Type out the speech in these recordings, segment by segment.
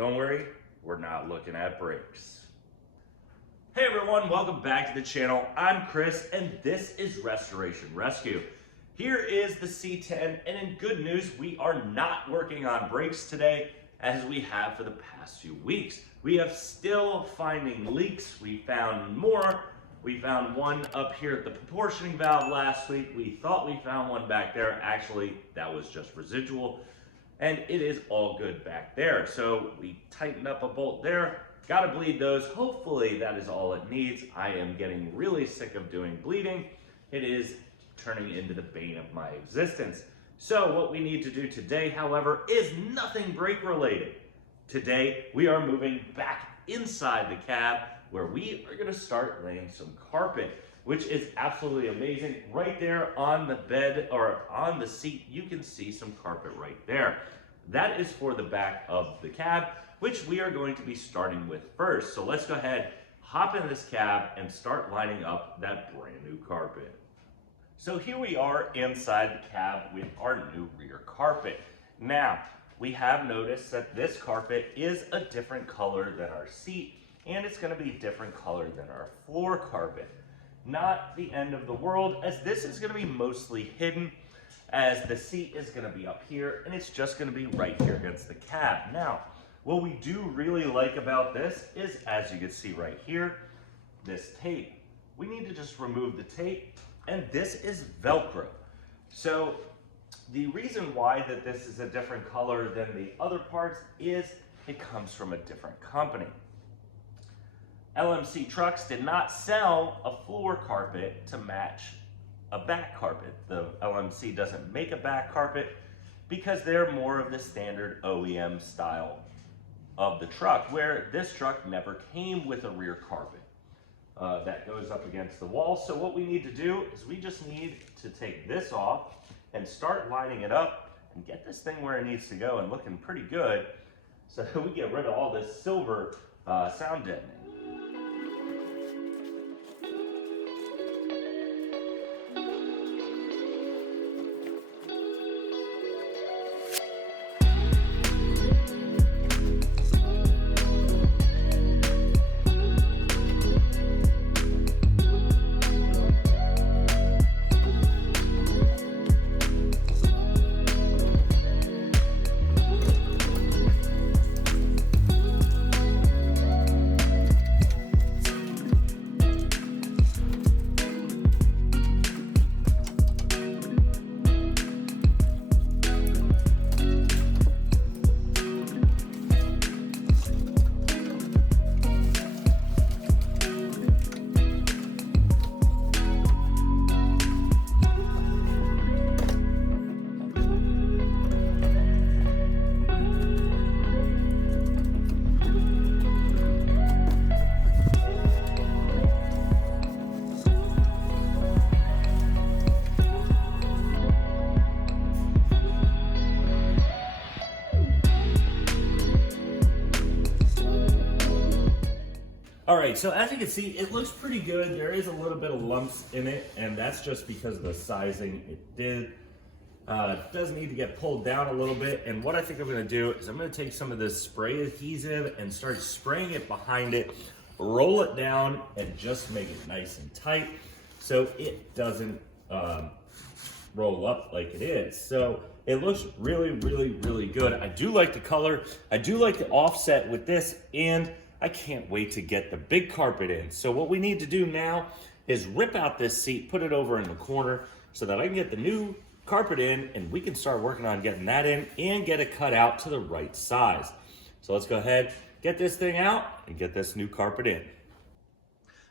Don't worry, we're not looking at brakes. Hey everyone, welcome back to the channel. I'm Chris and this is Restoration Rescue. Here is the C10, and in good news, we are not working on brakes today as we have for the past few weeks. We have still finding leaks. We found more. We found one up here at the proportioning valve last week. We thought we found one back there. Actually, that was just residual, and it is all good back there. So we tightened up a bolt there. Got to bleed those. Hopefully that is all it needs. I am getting really sick of doing bleeding. It is turning into the bane of my existence. So what we need to do today, however, is nothing brake related. Today, we are moving back inside the cab where we are gonna start laying some carpet, which is absolutely amazing. Right there on the bed or on the seat, you can see some carpet right there. That is for the back of the cab, which we are going to be starting with first. So let's go ahead, hop in this cab and start lining up that brand new carpet. So here we are inside the cab with our new rear carpet. Now, we have noticed that this carpet is a different color than our seat, and it's gonna be a different color than our floor carpet. Not the end of the world, as this is gonna be mostly hidden, as the seat is gonna be up here, and it's just gonna be right here against the cab. Now, what we do really like about this is, as you can see right here, this tape. We need to just remove the tape, and this is Velcro. So the reason why that this is a different color than the other parts is it comes from a different company. LMC Trucks did not sell a floor carpet to match a back carpet. The LMC doesn't make a back carpet because they're more of the standard OEM style of the truck, where this truck never came with a rear carpet that goes up against the wall. So what we need to do is we just need to take this off and start lining it up and get this thing where it needs to go and looking pretty good, so that we get rid of all this silver sound deadening. All right, so as you can see, it looks pretty good. There is a little bit of lumps in it, and that's just because of the sizing it did. Does need to get pulled down a little bit, and what I think I'm gonna do is I'm gonna take some of this spray adhesive and start spraying it behind it, roll it down, and just make it nice and tight so it doesn't roll up like it is. So it looks really, really, really good. I do like the color. I do like the offset with this, and I can't wait to get the big carpet in. So what we need to do now is rip out this seat, put it over in the corner so that I can get the new carpet in, and we can start working on getting that in and get it cut out to the right size. So let's go ahead, get this thing out and get this new carpet in.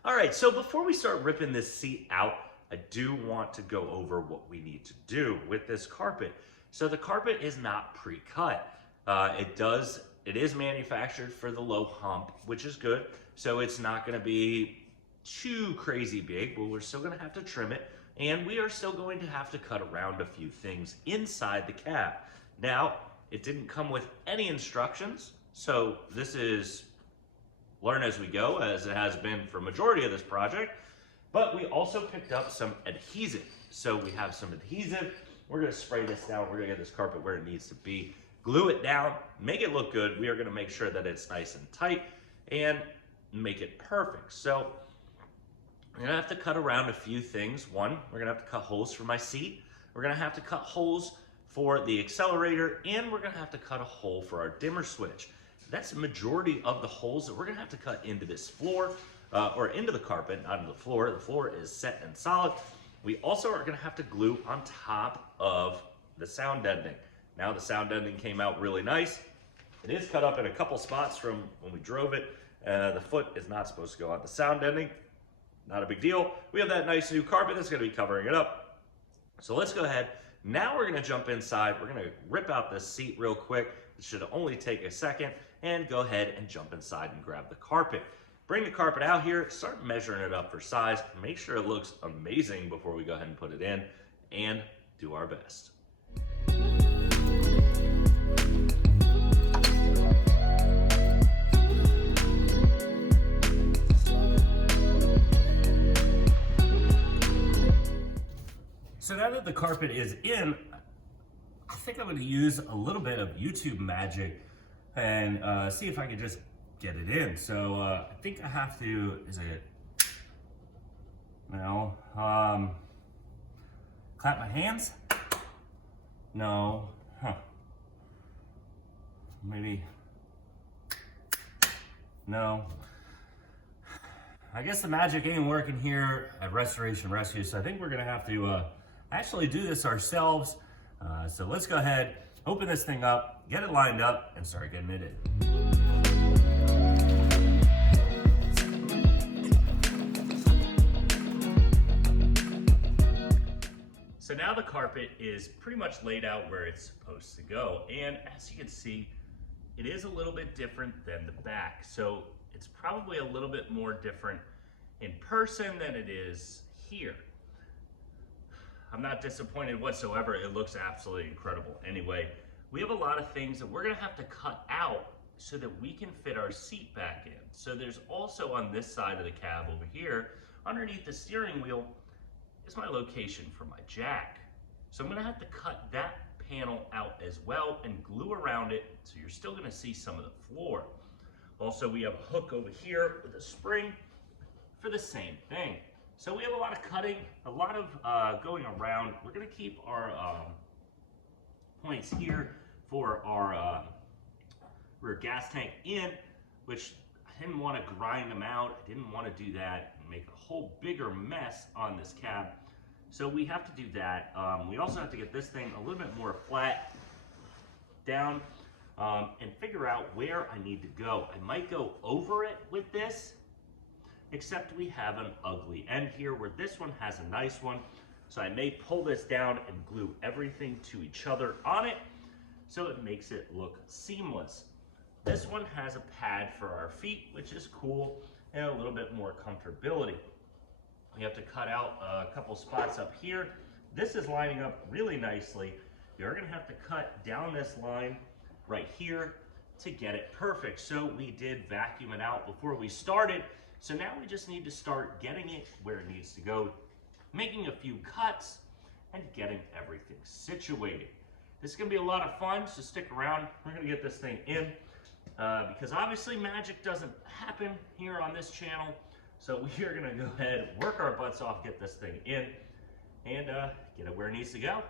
All right, so before we start ripping this seat out, I do want to go over what we need to do with this carpet. So the carpet is not pre-cut. It is manufactured for the low hump, which is good. So it's not gonna be too crazy big, but we're still gonna have to trim it. And we are still going to have to cut around a few things inside the cab. Now, it didn't come with any instructions. So this is learn as we go, as it has been for majority of this project. But we also picked up some adhesive. So we have some adhesive. We're gonna spray this down. We're gonna get this carpet where it needs to be. glue it down, make it look good. We are gonna make sure that it's nice and tight and make it perfect. So we're gonna have to cut around a few things. One, we're gonna have to cut holes for my seat. We're gonna have to cut holes for the accelerator, and we're gonna have to cut a hole for our dimmer switch. That's the majority of the holes that we're gonna have to cut into this floor, or into the carpet, not into the floor. The floor is set and solid. We also are gonna have to glue on top of the sound deadening. Now the sound deadening came out really nice. It is cut up in a couple spots from when we drove it. The foot is not supposed to go on the sound deadening. Not a big deal. We have that nice new carpet that's gonna be covering it up. So let's go ahead. Now we're gonna jump inside. We're gonna rip out this seat real quick. It should only take a second, and go ahead and jump inside and grab the carpet. Bring the carpet out here, start measuring it up for size, make sure it looks amazing before we go ahead and put it in, and do our best. So now that the carpet is in, I think I'm going to use a little bit of YouTube magic and see if I can just get it in. So I think I have to, clap my hands? No, maybe, no. I guess the magic ain't working here at Restoration Rescue, so I think we're gonna have to actually do this ourselves. So let's go ahead, open this thing up, get it lined up, and start getting it in. So now the carpet is pretty much laid out where it's supposed to go. And as you can see, it is a little bit different than the back. So it's probably a little bit more different in person than it is here. I'm not disappointed whatsoever. It looks absolutely incredible. Anyway, we have a lot of things that we're gonna have to cut out so that we can fit our seat back in. So there's also on this side of the cab over here, underneath the steering wheel, is my location for my jack. So I'm gonna have to cut that panel out as well and glue around it so you're still gonna see some of the floor. Also, we have a hook over here with a spring for the same thing. So we have a lot of cutting, a lot of going around. We're gonna keep our points here for our rear gas tank in, which I didn't want to grind them out. I didn't want to do that and make a whole bigger mess on this cab. So we have to do that. We also have to get this thing a little bit more flat down and figure out where I need to go. I might go over it with this, except we have an ugly end here where this one has a nice one. So I may pull this down and glue everything to each other on it so it makes it look seamless. This one has a pad for our feet, which is cool, and a little bit more comfortability. We have to cut out a couple spots up here. This is lining up really nicely. You're gonna have to cut down this line right here to get it perfect. So we did vacuum it out before we started. So now we just need to start getting it where it needs to go, making a few cuts and getting everything situated. This is gonna be a lot of fun, so stick around. We're gonna get this thing in because obviously magic doesn't happen here on this channel. So we are gonna go ahead, work our butts off, get this thing in, and get it where it needs to go.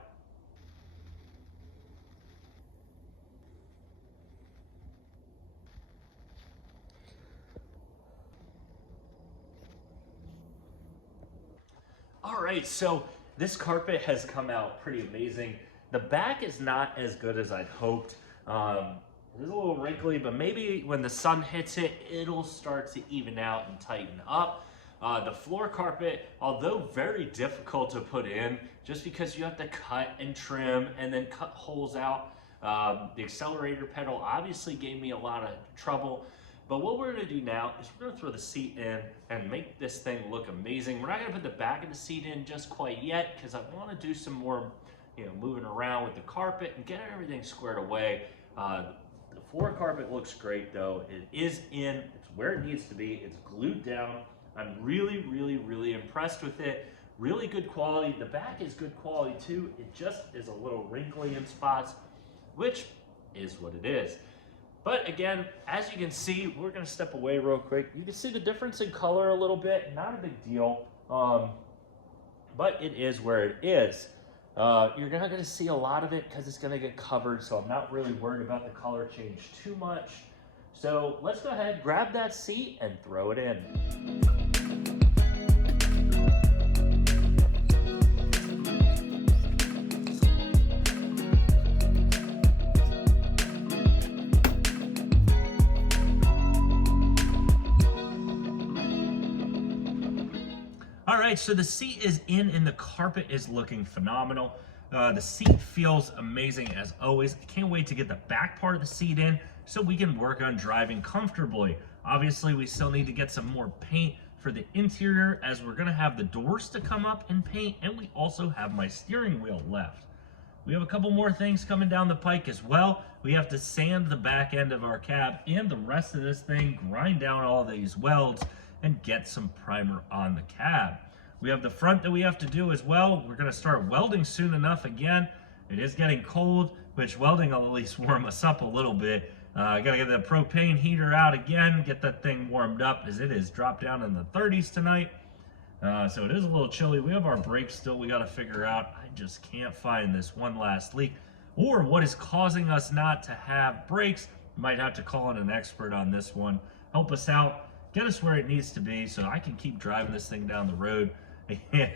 All right, so this carpet has come out pretty amazing. The back is not as good as I'd hoped. It is a little wrinkly, but maybe when the sun hits it, it'll start to even out and tighten up. The floor carpet, although very difficult to put in, just because you have to cut and trim and then cut holes out. The accelerator pedal obviously gave me a lot of trouble. But what we're gonna do now is we're gonna throw the seat in and make this thing look amazing. We're not gonna put the back of the seat in just quite yet because I wanna do some more moving around with the carpet and get everything squared away. The floor carpet looks great though. It is in, it's where it needs to be. It's glued down. I'm really, really, really impressed with it. Really good quality. The back is good quality too. It just is a little wrinkly in spots, which is what it is. But again, as you can see, we're gonna step away real quick. You can see the difference in color a little bit, not a big deal, but it is where it is. You're not gonna see a lot of it because it's gonna get covered, so I'm not really worried about the color change too much. So let's go ahead, grab that seat and throw it in. All right, so the seat is in and the carpet is looking phenomenal. The seat feels amazing as always. I can't wait to get the back part of the seat in so we can work on driving comfortably. Obviously, we still need to get some more paint for the interior as we're gonna have the doors to come up and paint, and we also have my steering wheel left. We have a couple more things coming down the pike as well. We have to sand the back end of our cab and the rest of this thing, grind down all these welds, and get some primer on the cab. We have the front that we have to do as well. We're gonna start welding soon enough again. It is getting cold, which welding will at least warm us up a little bit. I gotta get the propane heater out again, get that thing warmed up as it is dropped down in the 30s tonight. So it is a little chilly. We have our brakes still we gotta figure out. I just can't find this one last leak or what is causing us not to have brakes. Might have to call in an expert on this one. Help us out. Get us where it needs to be so I can keep driving this thing down the road and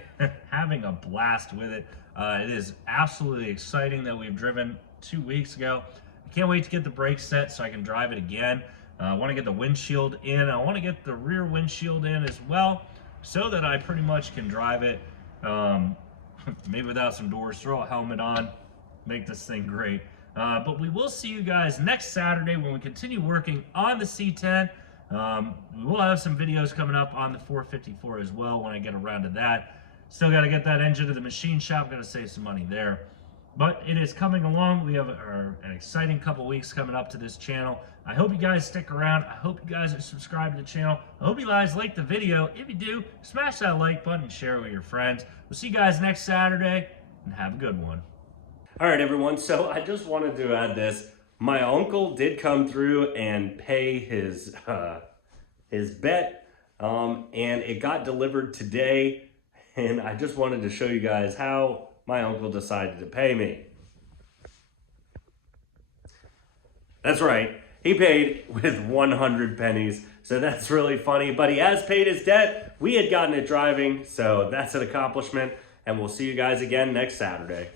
having a blast with it. It is absolutely exciting that we've driven 2 weeks ago. I can't wait to get the brakes set so I can drive it again. I want to get the windshield in. I want to get the rear windshield in as well so that I pretty much can drive it maybe without some doors, throw a helmet on, make this thing great. But we will see you guys next Saturday when we continue working on the C10. We will have some videos coming up on the 454 as well when I get around to that. Still got to get that engine to the machine shop. Got to save some money there. But it is coming along. We have an exciting couple weeks coming up to this channel. I hope you guys stick around. I hope you guys are subscribed to the channel. I hope you guys like the video. If you do, smash that like button and share it with your friends. We'll see you guys next Saturday, and have a good one. All right, everyone. So I just wanted to add this. My uncle did come through and pay his bet, and it got delivered today. And I just wanted to show you guys how my uncle decided to pay me. That's right, he paid with 100 pennies. So that's really funny, but he has paid his debt. We had gotten it driving, so that's an accomplishment. And we'll see you guys again next Saturday.